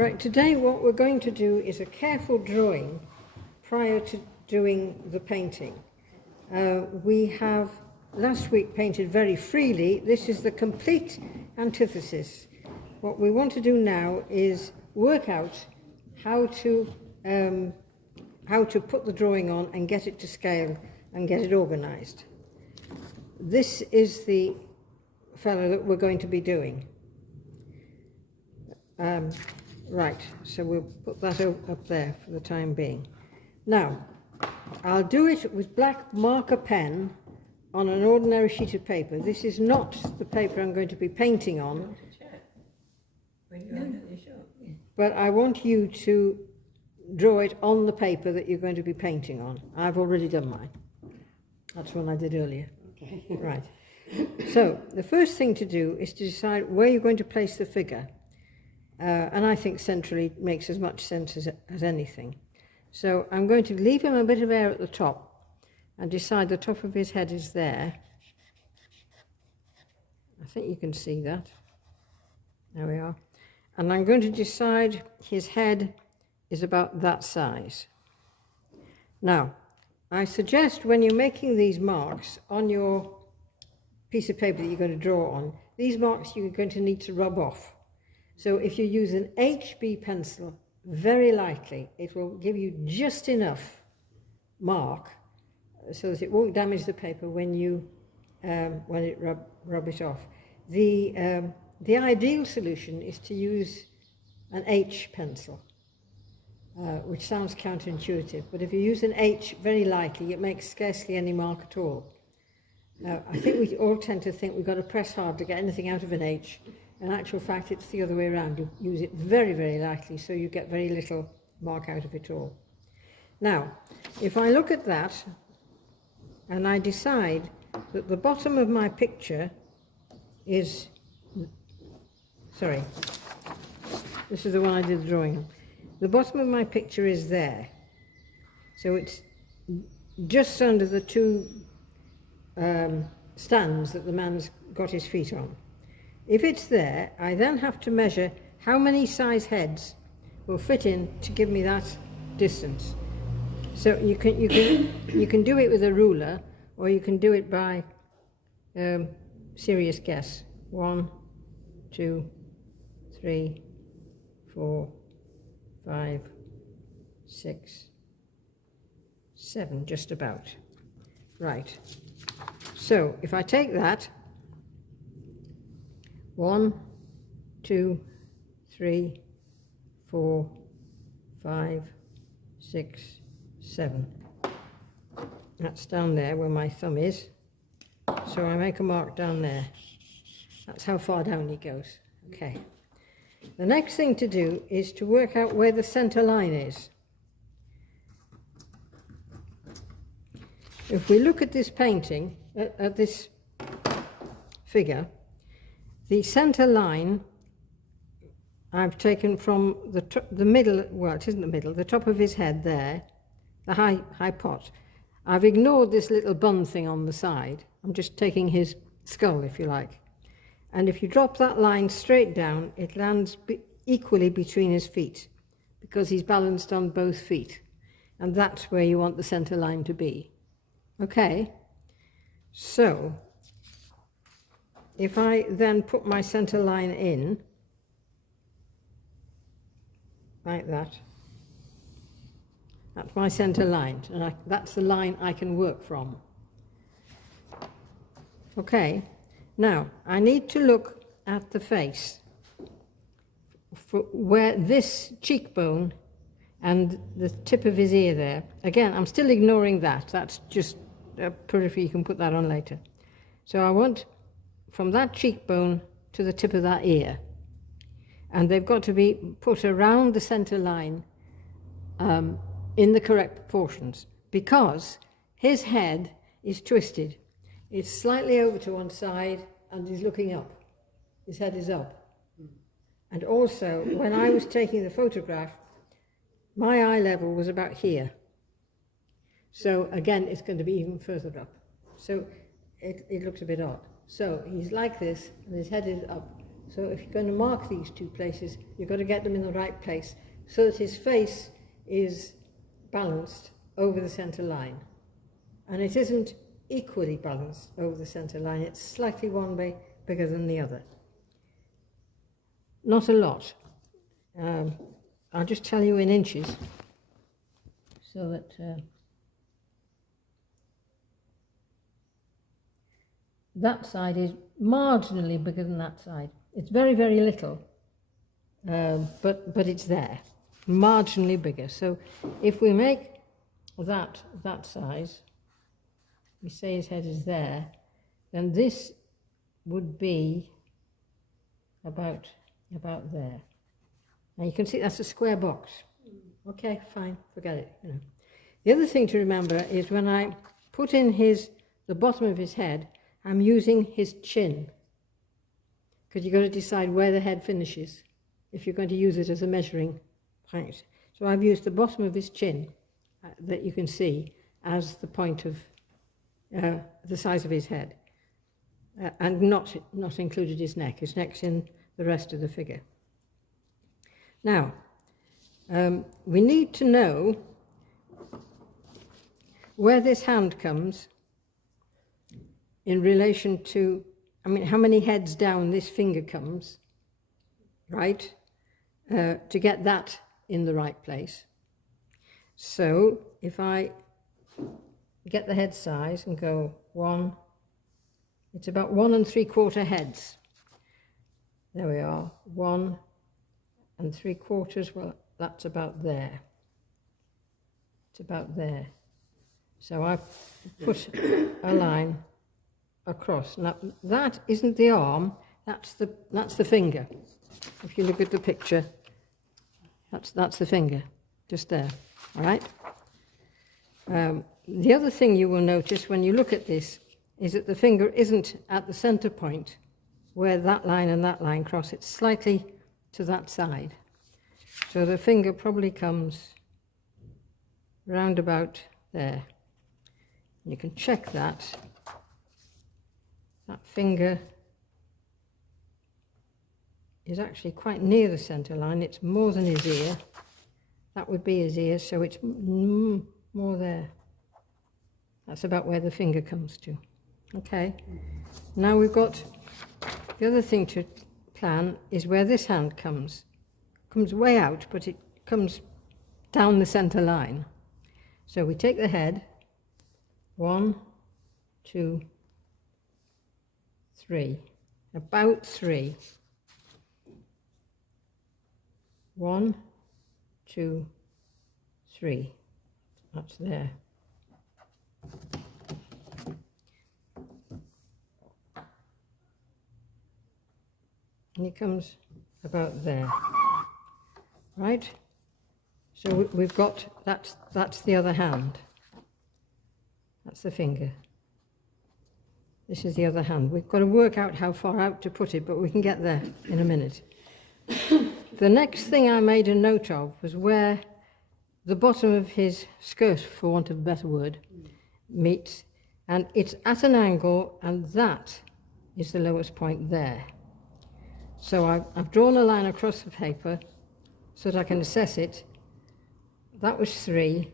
Right, today what we're going to do is a careful drawing prior to doing the painting. We have last week painted very freely. This is the complete antithesis. What we want to do now is work out how to put the drawing on and get it to scale and get it organized. This is the fellow that we're going to be doing. Right, so we'll put that up there for the time being. Now, I'll do it with black marker pen on an ordinary sheet of paper. This is not the paper I'm going to be painting on. But I want you to draw it on the paper that you're going to be painting on. I've already done mine. That's one I did earlier. Okay. Right. So, the first thing to do is to decide where you're going to place the figure. And I think centrally makes as much sense as anything. So I'm going to leave him a bit of air at the top and decide the top of his head is there. I think you can see that. There we are. And I'm going to decide his head is about that size. Now, I suggest when you're making these marks on your piece of paper that you're going to draw on, these marks you're going to need to rub off. So if you use an HB pencil, very likely it will give you just enough mark so that it won't damage the paper when you rub it off. The ideal solution is to use an H pencil, which sounds counterintuitive, but if you use an H very lightly, it makes scarcely any mark at all. I think we all tend to think we've got to press hard to get anything out of an H. In actual fact, it's the other way around. You use it very, very lightly, so you get very little mark out of it all. Now, if I look at that, and I decide that the bottom of my picture is, sorry, this is the one I did the drawing on. The bottom of my picture is there. So it's just under the two stands that the man's got his feet on. If it's there, I then have to measure how many size heads will fit in to give me that distance. So you can do it with a ruler, or you can do it by serious guess. 1, 2, 3, 4, 5, 6, 7, just about. Right. So if I take that, 1, 2, 3, 4, 5, 6, 7. That's down there where my thumb is. So I make a mark down there. That's how far down he goes. Okay. The next thing to do is to work out where the center line is. If we look at this painting, at this figure, the center line I've taken from the middle, well, it isn't the middle, the top of his head there, the high pot. I've ignored this little bun thing on the side. I'm just taking his skull, if you like. And if you drop that line straight down, it lands equally between his feet because he's balanced on both feet. And that's where you want the center line to be. Okay? So, if I then put my center line in, like that, that's my center line, and that's the line I can work from. Okay, now I need to look at the face, for where this cheekbone and the tip of his ear there, again, I'm still ignoring that, that's just a periphery, you can put that on later. So I want from that cheekbone to the tip of that ear. And they've got to be put around the center line in the correct proportions, because his head is twisted. It's slightly over to one side and he's looking up. His head is up. And also, when I was taking the photograph, my eye level was about here. So again, it's going to be even further up. So it looks a bit odd. So he's like this, and his head is up. So if you're going to mark these two places, you've got to get them in the right place so that his face is balanced over the centre line. And it isn't equally balanced over the centre line, it's slightly one way bigger than the other. Not a lot. I'll just tell you in inches so that that side is marginally bigger than that side. It's very, very little, but it's there, marginally bigger. So if we make that size, we say his head is there, then this would be about there. Now you can see that's a square box. Okay, fine, forget it. You know. The other thing to remember is when I put in the bottom of his head, I'm using his chin, because you've got to decide where the head finishes if you're going to use it as a measuring point. So I've used the bottom of his chin that you can see as the point of the size of his head, and not included his neck. His neck's in the rest of the figure. Now, we need to know where this hand comes in relation to, how many heads down this finger comes, right, to get that in the right place. So if I get the head size and go 1, it's about 1 3/4 heads. There we are, 1 3/4, well, that's about there. It's about there. So I put a line across. Now, that isn't the arm, that's the finger. If you look at the picture, that's the finger, just there, all right? The other thing you will notice when you look at this is that the finger isn't at the center point where that line and that line cross. It's slightly to that side. So the finger probably comes round about there. You can check that. That finger is actually quite near the center line. It's more than his ear. That would be his ear, so it's more there. That's about where the finger comes to. Okay. Now we've got the other thing to plan is where this hand comes. Comes way out, but it comes down the center line. So we take the head, 1, 2, 3, about 3. 1, 2, 3. That's there. And it comes about there, right? So we've got, that's the other hand. That's the finger. This is the other hand. We've got to work out how far out to put it, but we can get there in a minute. The next thing I made a note of was where the bottom of his skirt, for want of a better word, meets, and it's at an angle, and that is the lowest point there. So I've drawn a line across the paper so that I can assess it. That was 3,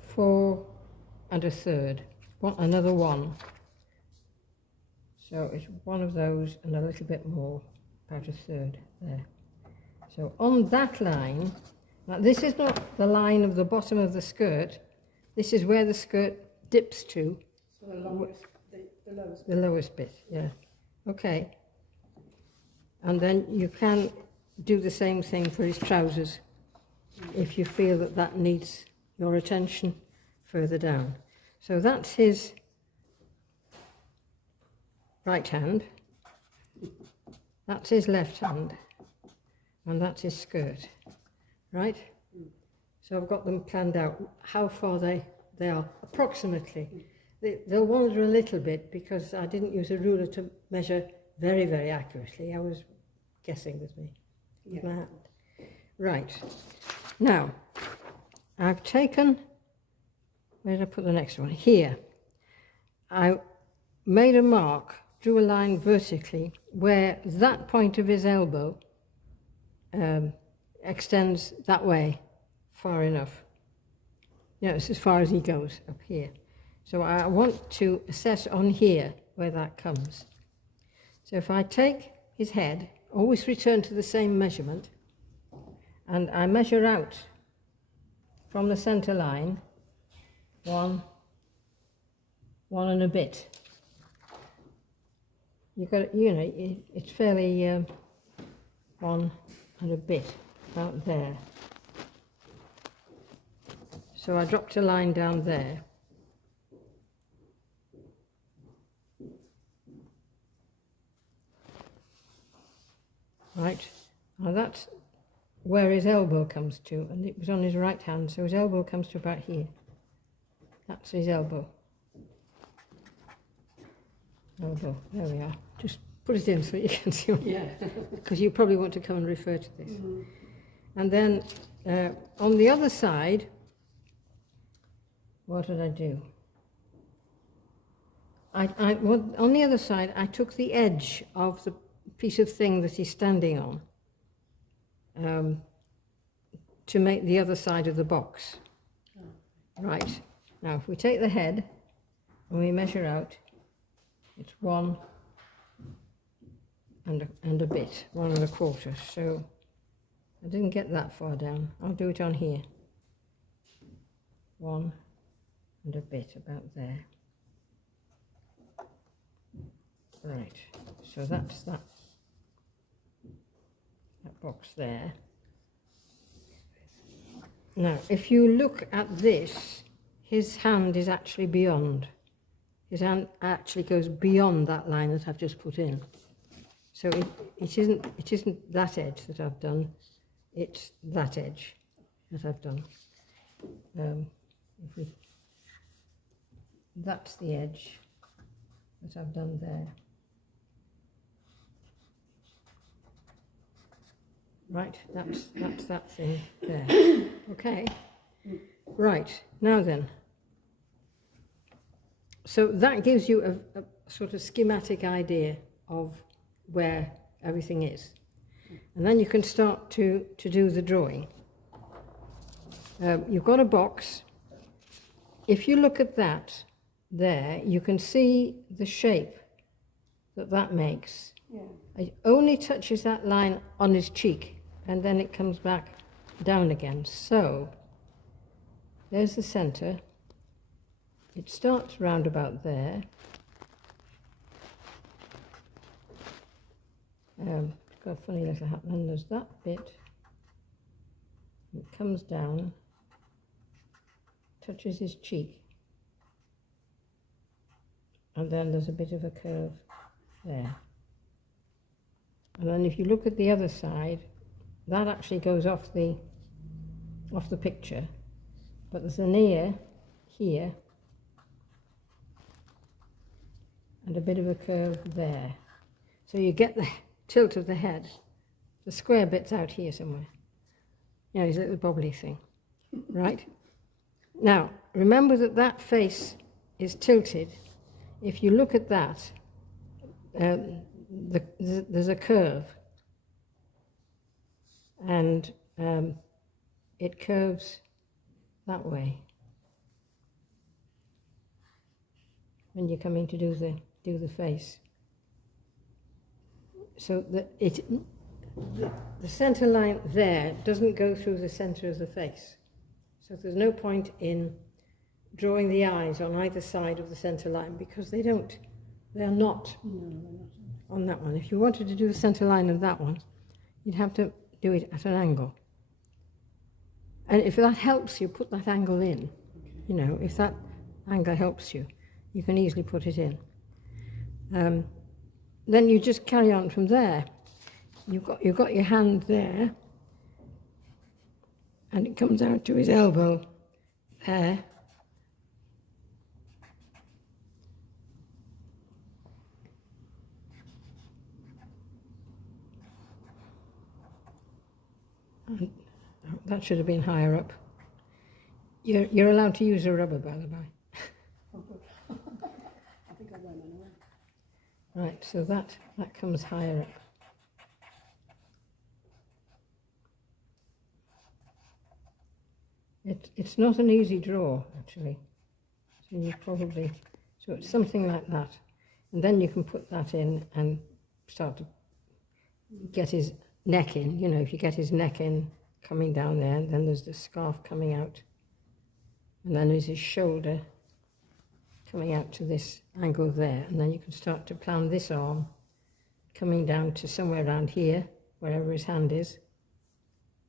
4 1/3, another 1. So it's one of those and a little bit more, about 1/3 there. So on that line, now this is not the line of the bottom of the skirt, this is where the skirt dips to. So the lowest bit. The lowest bit, yeah. Okay. And then you can do the same thing for his trousers if you feel that that needs your attention further down. So that's his right hand, that's his left hand, and that's his skirt, right? So I've got them planned out, how far they are, approximately. They'll wander a little bit because I didn't use a ruler to measure very, very accurately. I was guessing with my hand. Right. Now, I've taken, where did I put the next one? Here. I made a mark drew a line vertically where that point of his elbow extends that way far enough. You know, it's as far as he goes up here. So I want to assess on here where that comes. So if I take his head, always return to the same measurement, and I measure out from the center line one and a bit. You got, you know, it's fairly one and a bit about there. So I dropped a line down there. Right, now that's where his elbow comes to, and it was on his right hand, so his elbow comes to about here. That's his elbow. Elbow, there we are. Just put it in so you can see what, Yeah. because you probably want to come and refer to this. And then on the other side, what did I do? Well, on the other side, I took the edge of the piece of thing that he's standing on to make the other side of the box. Right. Now, if we take the head and we measure out, it's 1 and a bit, 1 1/4. So I didn't get that far down. I'll do it on here. 1 and a bit, about there. Right, so that's that box there. Now, if you look at this, his hand is actually beyond. His hand actually goes beyond that line that I've just put in. So it isn't that edge that I've done, it's that edge that I've done. That's the edge that I've done there. Right, that's that thing there. Okay, right, now then. So that gives you a sort of schematic idea of where everything is. And then you can start to do the drawing. You've got a box. If you look at that there, you can see the shape that makes. Yeah. It only touches that line on his cheek, and then it comes back down again. So there's the center. It starts round about there. It's got a funny little hat, and there's that bit. It comes down, touches his cheek, and then there's a bit of a curve there. And then if you look at the other side, that actually goes off the picture, but there's an ear here and a bit of a curve there. So you get the tilt of the head. The square bit's out here somewhere. You know, his little bobbly thing, right? Now, remember that face is tilted. If you look at that, there's a curve, and it curves that way when you're coming to do the face. So the center line there doesn't go through the center of the face. So there's no point in drawing the eyes on either side of the center line, because they're not on that one. If you wanted to do the center line of that one, you'd have to do it at an angle. And if that helps you, put that angle in. You know, if that angle helps you, you can easily put it in. Then you just carry on from there. You've got your hand there, and it comes out to his elbow there. And that should have been higher up. You're allowed to use a rubber, by the by. I think I went anyway. Right, so that comes higher up. It's not an easy draw, actually. So you probably, so it's something like that. And then you can put that in and start to get his neck in. You know, if you get his neck in, coming down there, then there's the scarf coming out. And then there's his shoulder coming out to this angle there. And then you can start to plan this arm coming down to somewhere around here, wherever his hand is.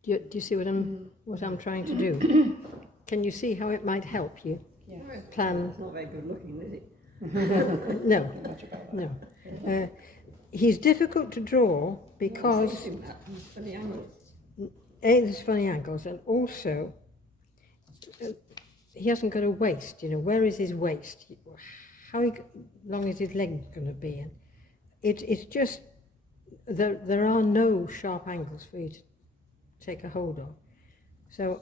Do you see what I'm trying to do? Can you see how it might help you plan? It's not very good looking, is it? No, no. He's difficult to draw because Funny angle. there's funny angles, and also he hasn't got a waist. You know, where is his waist? How long is his leg going to be? And it's just there are no sharp angles for you to take a hold of. So